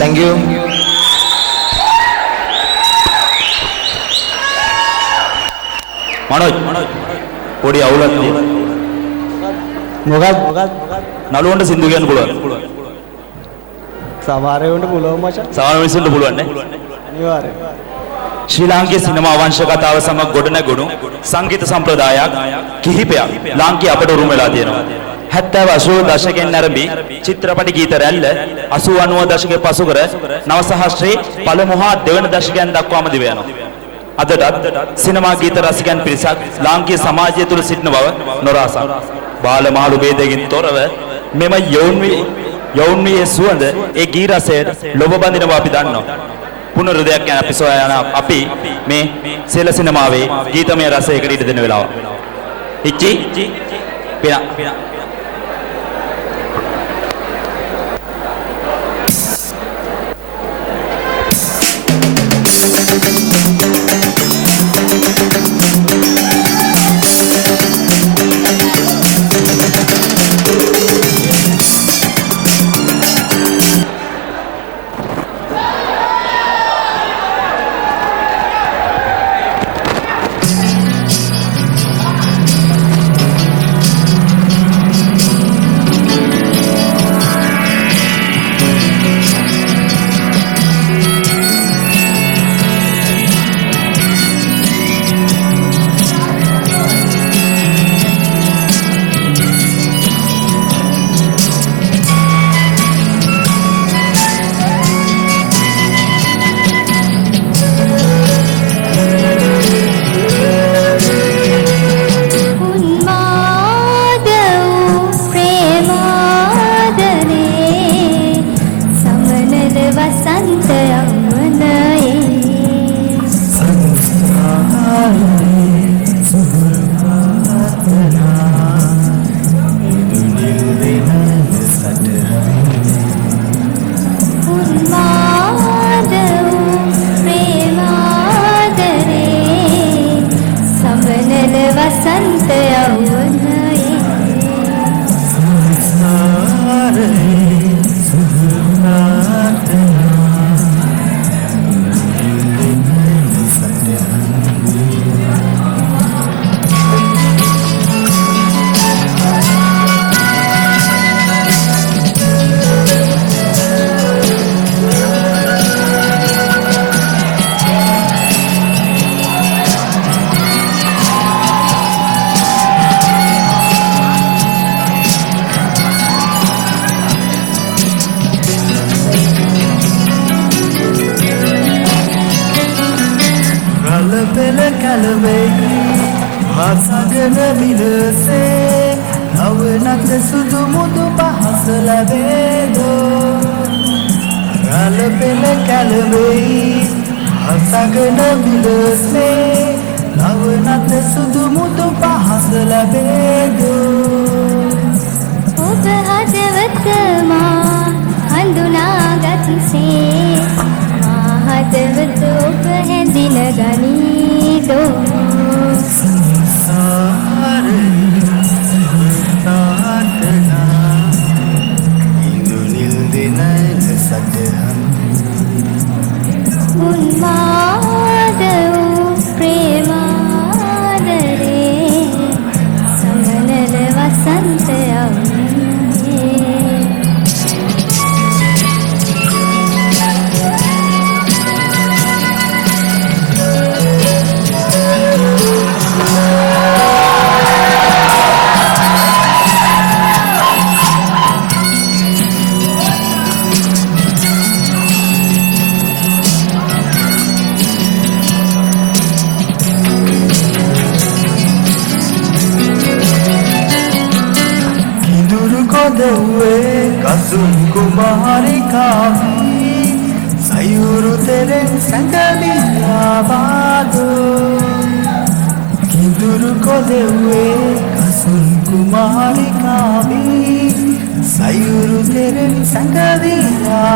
Thank you. Manoj, podi awulat තියෙනවා. මොකක්ද? නළුවන්ට සින්දු කියන්න පුළුවන්. සමහරෙකුට පුළුවන් මචං. සමහර මිනිස්සුන්ට පුළුවන් නේ. අනිවාර්යයෙන්. ශ්‍රී ලාංකීය සිනමා වංශ කතාව සමග ගොඩනැගුණු සංගීත සම්ප්‍රදායක් කිහිපයක් ලාංකීය අපට උරුම වෙලා තියෙනවා. 70 80 දශකයන් ආරම්භී චිත්‍රපට ගීත රැල්ල 80 90 දශකයේ පසු කර නව සහස්‍රයේ පළමු හා දෙවන දශකයන් දක්වාම දිව යනවා. අදටත් සිනමා ගීත රසිකයන් පිරිසක් ලාංකීය සමාජය තුළ සිටින බව නොරාසක්. බාල මහලු ભેදකින් තොරව මෙම යෞන් වී සුවඳ ඒ ගී රසයට ලොබ බඳිනවා අපි දන්නවා. පුනරුදයක් යන අපි සොයා යන අපි මේ සෙල සිනමාවේ ගීතමය රසයකට ඉඩ දෙන වෙලාව. ඉච්චි පිනා sayuru teren sangadira